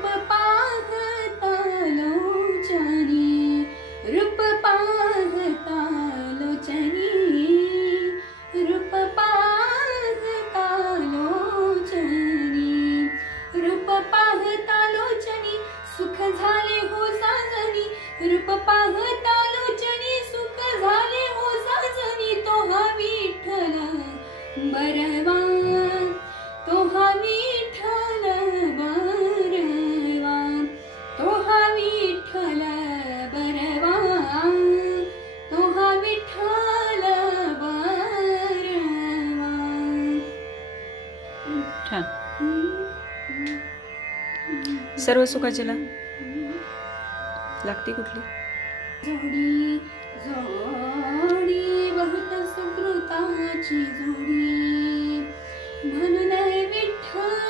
रूप पाहता लोचनी, रूप पाहता लोचनी, रूप पाहता लोचनी, रूप पाहता लोचनी सुख झाले हो साजनी, रूप पाहता लोचनी सुख झाले हो साजनी. तो हा विठ्ठल बरवा, तो हा विठ्ठल बरवा, तो हा विठ्ठल बरवा, तो हा विठ्ठल बरवा. छान. सर्व सुखाचेला लागते कुठली? जोडी जोडी बहुत सुकृताची जोडी, म्हणून विठ्ठल